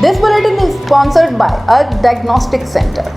This bulletin is sponsored by a diagnostic center.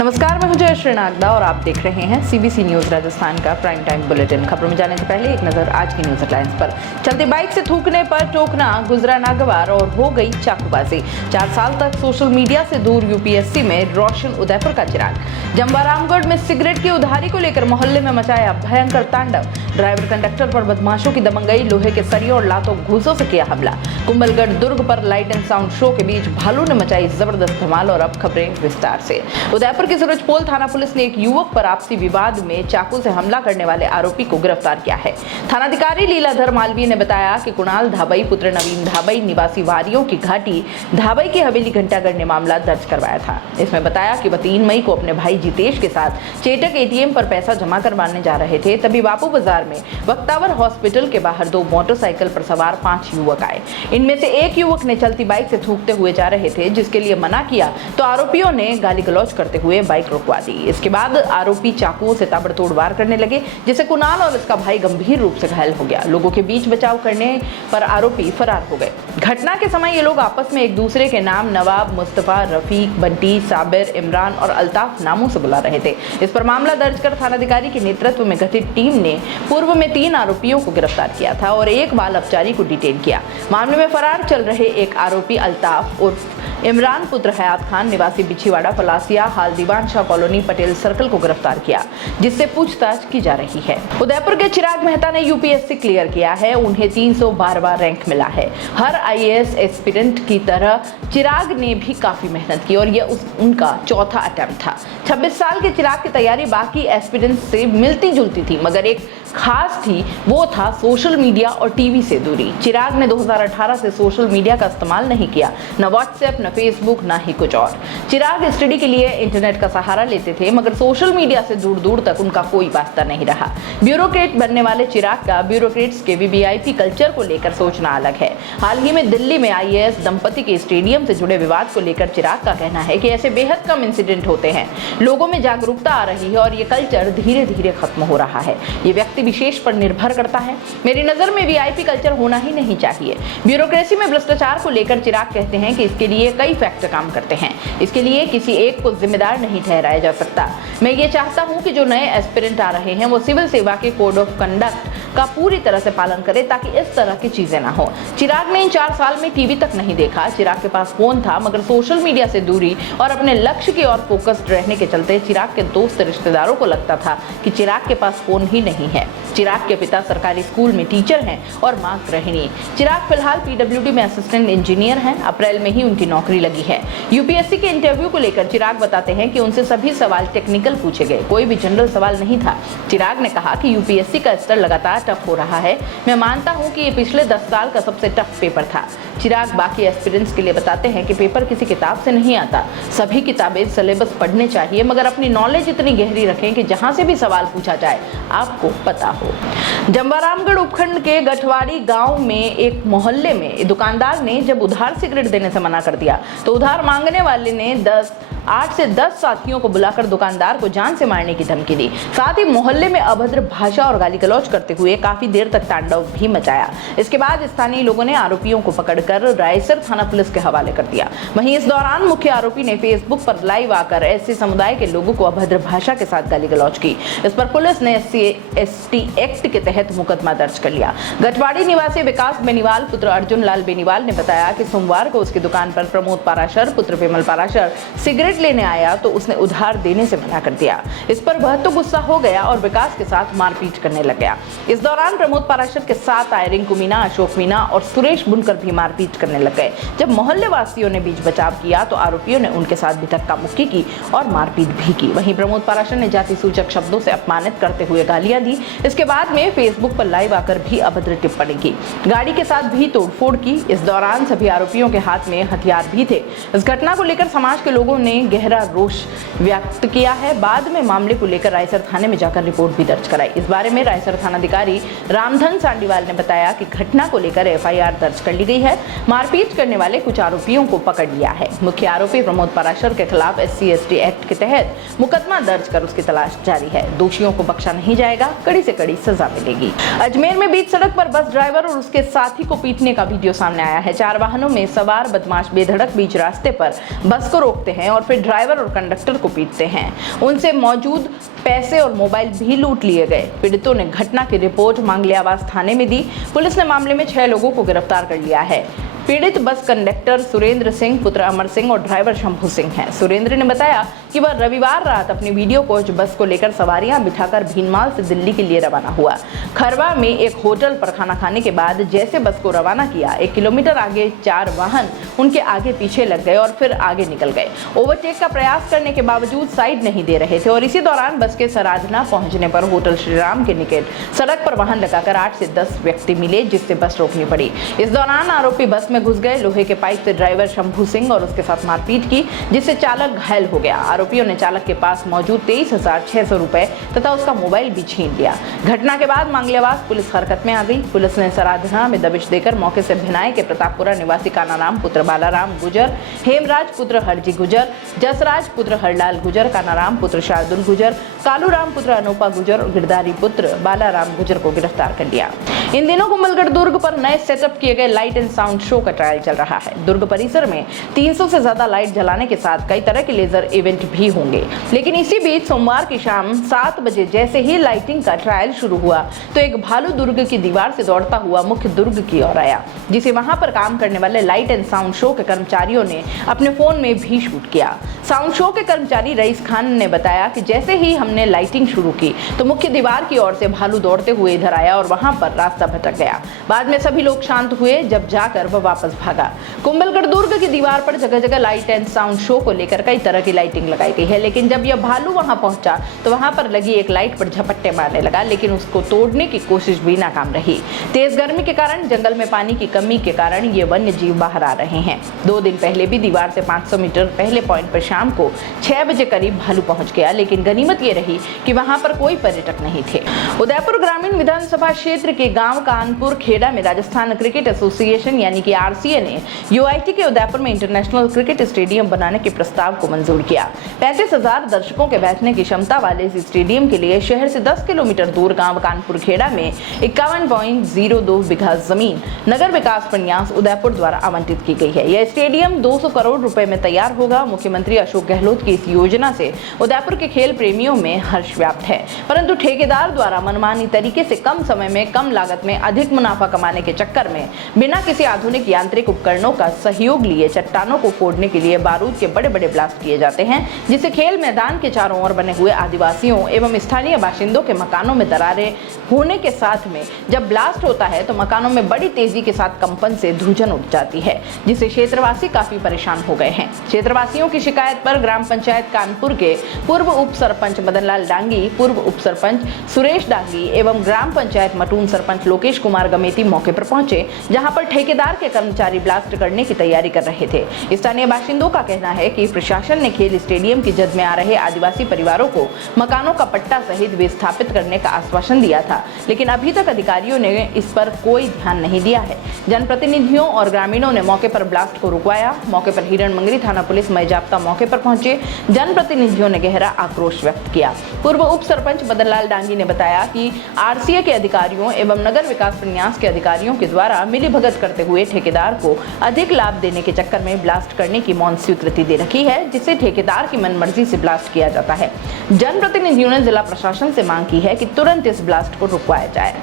नमस्कार, मैं हूं जयश्री नागदा और आप देख रहे हैं सीबीसी न्यूज राजस्थान का प्राइम टाइम बुलेटिन। खबरों में जाने से पहले एक नजर आज की न्यूज हेडलाइंस पर। चलती बाइक से थूकने पर टोकना, गुजरा नागवार और हो गई चाकूबाजी। 4 साल तक सोशल मीडिया से दूर यूपीएससी में रोशन उदयपुर का चिराग। जमवारामगढ़ में सिगरेट की उधारी को लेकर मोहल्ले में मचाया भयंकर तांडव। ड्राइवर कंडक्टर पर बदमाशों की दबंगई, लोहे के सरियों और लातों घूसों से किया हमला। कुंभलगढ़ दुर्ग पर लाइट एंड साउंड शो के बीच भालू ने मचाई जबरदस्त धमाल। और अब खबरें विस्तार से। उदयपुर की सूरजपोल थाना पुलिस ने एक युवक पर आपसी विवाद में चाकू से हमला करने वाले आरोपी को गिरफ्तार किया है। थानाधिकारी लीलाधर मालवीय ने बताया कि कुणाल धाबई पुत्र नवीन धाबई निवासी वारियों की घाटी धाबई की हवेली घंटागढ़ ने मामला दर्ज करवाया था। इसमें बताया कि वह 3 मई को अपने भाई जितेश के साथ चेटक एटीएम पर पैसा जमा करवाने जा रहे थे। तभी बापू बाजार में वक्तावर हॉस्पिटल के बाहर 2 मोटरसाइकिल पर सवार 5 युवक आए। इनमें से एक युवक ने चलती बाइक से थूकते हुए जा रहे थे, जिसके लिए मना किया तो आरोपियों ने गाली गलौज करते हुए बाइक रुकवा दी। इसके बाद आरोपी चाकुओं से ताबड़तोड़ वार करने लगे, जिससे कुणाल और उसका भाई गंभीर रूप से घायल हो गया। लोगों के बीच बचाव करने पर आरोपी फरार हो गए। घटना के समय ये लोग आपस में एक दूसरे के नाम नवाब, मुस्तफा, रफीक, बंटी, साबिर, इमरान और अल्ताफ नामों से बुला रहे थे। इस पर मामला दर्ज कर थानाधिकारी के नेतृत्व में गठित टीम ने पूर्व में 3 आरोपियों को गिरफ्तार किया था और एक बाल अपचारी को डिटेन किया। मामले में फरार चल रहे एक आरोपी अल्ताफ उर्फ इमरान पुत्र हयात खान निवासी बिछीवाड़ा फलासिया हाल दीवान शाह कॉलोनी पटेल सर्कल को गिरफ्तार किया, जिससे पूछताछ की जा रही है। उदयपुर के चिराग मेहता ने यूपीएससी क्लियर किया है। उन्हें 312वां रैंक मिला है। हर आईएएस एस्पिरेंट की तरह चिराग ने भी काफी मेहनत की और यह उनका चौथा अटेम्प्ट था। 26 साल के चिराग की तैयारी बाकी एस्पिरेंट्स से मिलती जुलती थी, मगर एक खास थी, वो था सोशल मीडिया और टीवी से दूरी। चिराग ने 2018 से सोशल मीडिया का इस्तेमाल नहीं किया, न व्हाट्सएप, न फेसबुक, न ही कुछ और। चिराग स्टडी के लिए इंटरनेट का सहारा लेते थे, मगर सोशल मीडिया से दूर दूर तक उनका कोई वास्ता नहीं रहा। ब्यूरोक्रेट बनने वाले चिराग का ब्यूरोक्रेट्स के वीवीआईपी कल्चर को लेकर सोचना अलग है। हाल ही में दिल्ली में आईएएस दंपति के स्टेडियम से जुड़े विवाद को लेकर चिराग का कहना है कि ऐसे बेहद कम इंसिडेंट होते हैं। लोगों में जागरूकता आ रही है और ये कल्चर धीरे धीरे खत्म हो रहा है। ये व्यक्ति विशेष पर निर्भर करता है। मेरी नजर में वीआईपी कल्चर होना ही नहीं चाहिए। ब्यूरोक्रेसी में भ्रष्टाचार को लेकर चिराग कहते हैं कि इसके लिए कई फैक्टर काम करते हैं। इसके लिए किसी एक को जिम्मेदार नहीं ठहराया जा सकता। मैं ये चाहता हूं कि जो नए एस्पिरेंट आ रहे हैं वो सिविल सेवा के कोड ऑफ कंडक्ट का पूरी तरह से पालन करें, ताकि इस तरह की चीजें ना हो। चिराग ने इन 4 साल में टीवी तक नहीं देखा। चिराग के पास फोन था, मगर सोशल मीडिया से दूरी और अपने लक्ष्य की ओर फोकस्ड रहने के चलते चिराग के दोस्त रिश्तेदारों को लगता था कि चिराग के पास फोन ही नहीं है। चिराग के पिता सरकारी स्कूल में टीचर हैं और मां गृहिणी। चिराग फिलहाल पीडब्ल्यूडी में असिस्टेंट इंजीनियर हैं। अप्रैल में ही उनकी नौकरी लगी है। यूपीएससी के इंटरव्यू को लेकर चिराग बताते हैं कि उनसे सभी सवाल टेक्निकल पूछे गए, कोई भी जनरल सवाल नहीं था। चिराग ने कहा कि यूपीएससी का स्तर लगातार टफ हो रहा है। मैं मानता हूं कि ये पिछले 10 साल का सबसे टफ पेपर था। चिराग बाकी एस्पिरेंट्स के लिए बताते हैं कि पेपर किसी किताब से नहीं आता। सभी किताबें सिलेबस पढ़ने चाहिए, मगर अपनी नॉलेज इतनी गहरी रखें कि जहां से भी सवाल पूछा जाए आपको पता हो। जमवारामगढ़ उपखंड के गठवाड़ी गांव में एक मोहल्ले में दुकानदार ने जब उधार सिगरेट देने से मना कर दिया, तो उधार मांगने वाले ने 8 से 10 साथियों को बुलाकर दुकानदार को जान से मारने की धमकी दी। साथ ही मोहल्ले में अभद्र भाषा और गाली गलौज करते हुए काफी देर तक तांडव भी मचाया। इसके बाद स्थानीय लोगों ने आरोपियों को पकड़कर रायसर थाना पुलिस के हवाले कर दिया। वहीं इस दौरान मुख्य आरोपी ने फेसबुक पर लाइव आकर एससी समुदाय के लोगों को अभद्र भाषा के साथ गाली गलौज की। इस पर पुलिस ने SC/ST एक्ट के तहत मुकदमा दर्ज कर लिया। गठवाड़ी निवासी विकास बेनीवाल पुत्र अर्जुन लाल बेनीवाल ने बताया कि सोमवार को उसकी दुकान पर प्रमोद पाराशर पुत्र विमल पाराशर सिगरेट लेने आया, तो उसने उधार देने से मना कर दिया। इस पर वह तो गुस्सा हो गया और विकास के साथ मारपीट करने लग गया। इस दौरान प्रमोद पाराशर के साथ आए रिंकू मीना, अशोक मीना और सुरेश बुनकर भी मारपीट करने लग गए। जब मोहल्ले वासियों ने बीच बचाव किया तो आरोपियों ने उनके साथ भी धक्का मुक्की की और मारपीट भी की। वहीं प्रमोद पाराशर ने जाति सूचक शब्दों से अपमानित करते हुए गालियां दी। इसके बाद में फेसबुक पर लाइव आकर भी अभद्र टिप्पणी की, गाड़ी के साथ भी तोड़फोड़ की। इस दौरान सभी आरोपियों के हाथ में हथियार भी थे। इस घटना को लेकर समाज के लोगों ने ने गहरा रोष व्यक्त किया है। बाद में मामले को लेकर रायसर थाने में जाकर रिपोर्ट भी दर्ज कराई। इस बारे में रायसर थानाधिकारी रामधन सांडीवाल ने बताया कि घटना को लेकर एफआईआर दर्ज कर ली गई है। मारपीट करने वाले कुछ आरोपियों को पकड़ लिया है। मुख्य आरोपी प्रमोद पराशर के खिलाफ SC/ST एक्ट के तहत मुकदमा दर्ज कर उसकी तलाश जारी है। दोषियों को बख्शा नहीं जाएगा, कड़ी से कड़ी सजा मिलेगी। अजमेर में बीच सड़क पर बस ड्राइवर और उसके साथी को पीटने का वीडियो सामने आया है। 4 वाहनों में सवार बदमाश बेधड़क बीच रास्ते पर बस को रोकते हैं और फिर ड्राइवर और कंडक्टर को पीटते हैं। उनसे मौजूद पैसे और मोबाइल भी लूट लिए गए। पीड़ितों ने घटना की रिपोर्ट मांगलियावास थाने में दी। पुलिस ने मामले में 6 लोगों को गिरफ्तार कर लिया है। पीड़ित बस कंडक्टर सुरेंद्र सिंह पुत्र अमर सिंह और ड्राइवर शंभू सिंह हैं। सुरेंद्र ने बताया कि वह रविवार रात अपनी वीडियो कोच बस को लेकर सवारियां बिठाकर भीनमाल से दिल्ली के लिए रवाना हुआ। खरवा में एक होटल पर खाना खाने के बाद जैसे बस को रवाना किया, 1 किलोमीटर आगे 4 वाहन उनके आगे पीछे लग गए और फिर आगे निकल गए। ओवरटेक का प्रयास करने के बावजूद साइड नहीं दे रहे थे और इसी दौरान बस के सराधना पहुंचने पर होटल श्रीराम के निकट सड़क पर वाहन लगाकर 8 से 10 व्यक्ति मिले, जिससे बस रोकनी पड़ी। इस दौरान आरोपी बस में घुस गए। लोहे के पाइप से ड्राइवर शंभू सिंह और उसके साथ मारपीट की, जिससे चालक घायल हो गया। आरोपियों ने चालक के पास मौजूद 23,600 रुपए तथा उसका मोबाइल भी छीन लिया। घटना के बाद मांगलियावास पुलिस हरकत में आ गई। पुलिस ने सराधना में दबिश देकर मौके से भिनाई के प्रतापपुरा निवासी कानाराम पुत्र बालाराम गुजर, हेमराज पुत्र हरजी गुजर, जसराज पुत्र हरलाल गुजर, कानाराम पुत्र शार्दुल गुजर, कालूराम पुत्र अनोपा गुजर और गिरधारी पुत्र बालाराम गुजर को गिरफ्तार कर लिया। इन दिनों कुंभलगढ़ दुर्ग पर नए सेटअप किए गए लाइट एंड साउंड शो का ट्रायल चल रहा है। दुर्ग परिसर में 300 से ज्यादा लाइट जलाने के साथ कई तरह के लेजर इवेंट भी होंगे। लेकिन इसी बीच सोमवार की शाम 7 बजे जैसे ही लाइटिंग का ट्रायल शुरू हुआ तो एक भालू दुर्ग की दीवार से दौड़ता हुआ मुख्य दुर्ग की ओर आया, जिसे वहां पर काम करने वाले लाइट एंड साउंड शो के कर्मचारियों ने अपने फोन में भी शूट किया। साउंड शो के कर्मचारी रईस खान ने बताया कि जैसे ही हमने लाइटिंग शुरू की तो मुख्य दीवार की ओर से भालू दौड़ते हुए इधर आया और वहां पर रास्ता भटक गया। बाद में सभी लोग शांत हुए, जब जाकर वह वापस भागा। कुंभलगढ़ दुर्ग की दीवार पर जगह जगह लाइट एंड साउंड शो को लेकर कई तरह की लाइटिंग लगाई गई है, लेकिन जब यह भालू वहां पहुंचा तो वहां पर लगी एक लाइट पर झपट्टे मारने लगा, लेकिन उसको तोड़ने की कोशिश भी नाकाम रही। तेज गर्मी के कारण, जंगल में पानी की कमी के कारण ये वन्य जीव बाहर आ रहे हैं। 2 दिन पहले भी दीवार से 500 मीटर पहले पॉइंट पर शाम को 6 बजे करीब भालू पहुंच गया, लेकिन गनीमत ये रही कि वहां पर कोई पर्यटक नहीं थे। उदयपुर ग्रामीण विधानसभा क्षेत्र के गांव कानपुर खेड़ा में राजस्थान क्रिकेट एसोसिएशन यानी कि RCA ने UIT के उदयपुर में इंटरनेशनल क्रिकेट स्टेडियम बनाने के प्रस्ताव को मंजूर किया। 35,000 दर्शकों के बैठने की क्षमता वाले इस स्टेडियम के लिए शहर से 10 किलोमीटर दूर गांव कानपुर खेड़ा में 51.02 बीघा जमीन नगर विकास प्रन्यास उदयपुर द्वारा आवंटित की गई है। यह स्टेडियम 200 करोड़ रुपए में तैयार होगा। मुख्यमंत्री अशोक गहलोत की इस योजना से उदयपुर के खेल प्रेमियों में हर्ष व्याप्त है, परंतु ठेकेदार द्वारा मनमानी तरीके से कम समय में कम लागत में अधिक मुनाफा कमाने के चक्कर में बिना किसी आधुनिक यांत्रिक उपकरणों का सहयोग लिए चट्टानों को फोड़ने के लिए बारूद के बड़े बड़े ब्लास्ट किए जाते हैं, जिससे खेल मैदान के चारों ओर बने हुए आदिवासियों एवं स्थानीय बाशिंदों के मकानों में दरारें होने के साथ में जब ब्लास्ट होता है तो मकानों में बड़ी तेजी के साथ कंपन से धूजन उठ जाती है, जिससे क्षेत्रवासी काफी परेशान हो गए हैं। क्षेत्रवासियों की शिकायत पर ग्राम पंचायत कानपुर के पूर्व उप सरपंच मदन लाल डांगी, पूर्व उप सरपंच सुरेश डांगी एवं ग्राम पंचायत मटून सरपंच लोकेश कुमार गमेती मौके पर पहुंचे, जहां पर ठेकेदार के कर्मचारी ब्लास्ट करने की तैयारी कर रहे थे। स्थानीय बाशिंदों का कहना है कि प्रशासन ने खेल स्टेडियम की जद में आ रहे आदिवासी परिवारों को मकानों का पट्टा सहित विस्थापित करने का आश्वासन दिया था, लेकिन अभी तक अधिकारियों ने इस पर कोई ध्यान नहीं दिया है। जनप्रतिनिधियों और ग्रामीणों ने मौके पर ब्लास्ट को रुकवाया। मौके पर हिरण मंगरी थाना पुलिस मई जाप्ता मौके पर पहुंचे। जनप्रतिनिधियों ने गहरा आक्रोश व्यक्त किया। पूर्व उप सरपंच मदन लाल डांगी ने बताया कि RCA के अधिकारियों एवं नगर विकास प्रन्यास के अधिकारियों के द्वारा मिलीभगत करते हुए ठेकेदार को अधिक लाभ देने के चक्कर में ब्लास्ट करने की मौन स्वीकृति दे रखी है, जिससे ठेकेदार की मनमर्जी से ब्लास्ट किया जाता है। जनप्रतिनिधियों ने जिला प्रशासन से मांग की है कि तुरंत इस ब्लास्ट को रुकवाया जाए।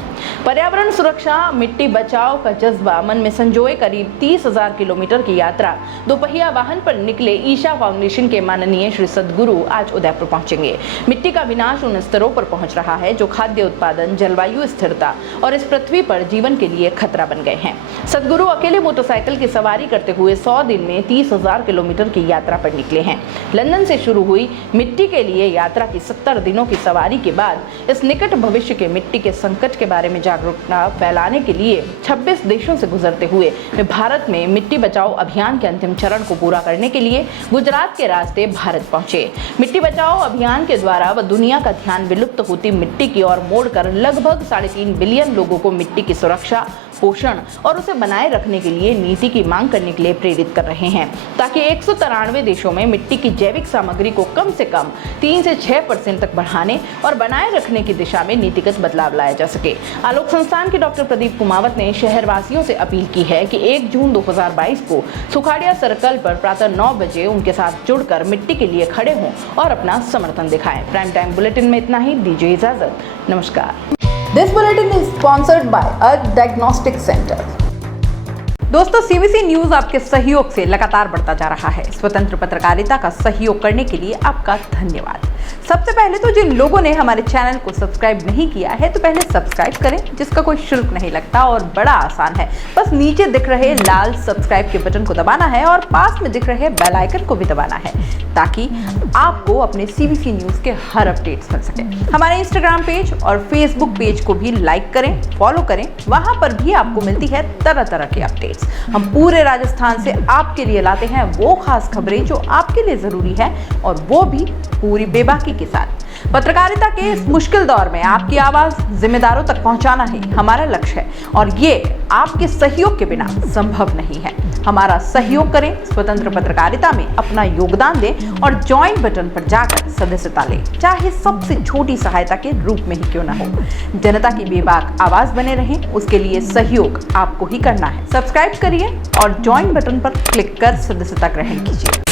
पर्यावरण सुरक्षा, मिट्टी बचाओ का जज्बा मन में संजोए करीब 30,000 किलोमीटर की यात्रा दोपहिया वाहन पर निकले ईशा फाउंडेशन के माननीय श्री सद्गुरु आज उदयपुर पहुंचेंगे। मिट्टी का विनाश उन स्तरों पर पहुंच रहा है जो खाद्य उत्पादन, जलवायु स्थिरता और इस पृथ्वी पर जीवन के लिए खतरा बन गए हैं। सद्गुरु अकेले मोटरसाइकिल की सवारी करते हुए 100 दिन में 30,000 किलोमीटर की यात्रा पर निकले हैं। लंदन से शुरू हुई मिट्टी के लिए यात्रा की 70 दिनों की सवारी के बाद इस निकट भविष्य के मिट्टी के संकट के बारे बारे में जागरूकता फैलाने के लिए 26 देशों से गुजरते हुए वे भारत में मिट्टी बचाओ अभियान के अंतिम चरण को पूरा करने के लिए गुजरात के रास्ते भारत पहुंचे। मिट्टी बचाओ अभियान के द्वारा वह दुनिया का ध्यान विलुप्त होती मिट्टी की ओर मोड़कर लगभग 3.5 बिलियन लोगों को मिट्टी की सुरक्षा, पोषण और उसे बनाए रखने के लिए नीति की मांग करने के लिए प्रेरित कर रहे हैं, ताकि 193 देशों में मिट्टी की जैविक सामग्री को कम से कम 3 से 6% तक बढ़ाने और बनाए रखने की दिशा में नीतिगत बदलाव लाया जा सके। आलोक संस्थान के डॉक्टर प्रदीप कुमावत ने शहरवासियों से अपील की है कि 1 जून 2022 को सुखाड़िया सर्कल पर प्रातः 9 बजे उनके साथ जुड़कर मिट्टी के लिए खड़े हों और अपना समर्थन दिखाएं। प्राइम टाइम बुलेटिन में इतना ही। दीजिए इजाजत। नमस्कार। This bulletin is sponsored by Earth Diagnostic Center. दोस्तों, सीबीसी न्यूज आपके सहयोग से लगातार बढ़ता जा रहा है। स्वतंत्र पत्रकारिता का सहयोग करने के लिए आपका धन्यवाद। सबसे पहले तो जिन लोगों ने हमारे चैनल को सब्सक्राइब नहीं किया है तो पहले सब्सक्राइब करें, जिसका कोई शुल्क नहीं लगता और बड़ा आसान है। बस नीचे दिख रहे लाल सब्सक्राइब के बटन को दबाना है और पास में दिख रहे बेल आइकन को भी दबाना है, ताकि आपको अपने सीबीसी न्यूज के हर अपडेट्स मिल सके। हमारे इंस्टाग्राम पेज और फेसबुक पेज को भी लाइक करें, फॉलो करें। वहां पर भी आपको मिलती है तरह तरह की अपडेट्स। हम पूरे राजस्थान से आपके लिए लाते हैं वो खास खबरें जो आपके लिए जरूरी है, और वो भी पूरी बेबाकी के साथ। पत्रकारिता के इस मुश्किल दौर में आपकी आवाज जिम्मेदारों तक पहुंचाना ही हमारा लक्ष्य है, और ये आपके सहयोग के बिना संभव नहीं है। हमारा सहयोग करें, स्वतंत्र पत्रकारिता में अपना योगदान दें और ज्वाइन बटन पर जाकर सदस्यता लें, चाहे सबसे छोटी सहायता के रूप में ही क्यों ना हो। जनता की बेबाक आवाज बने रहें, उसके लिए सहयोग आपको ही करना है। सब्सक्राइब करिए और ज्वाइन बटन पर क्लिक कर सदस्यता ग्रहण कीजिए।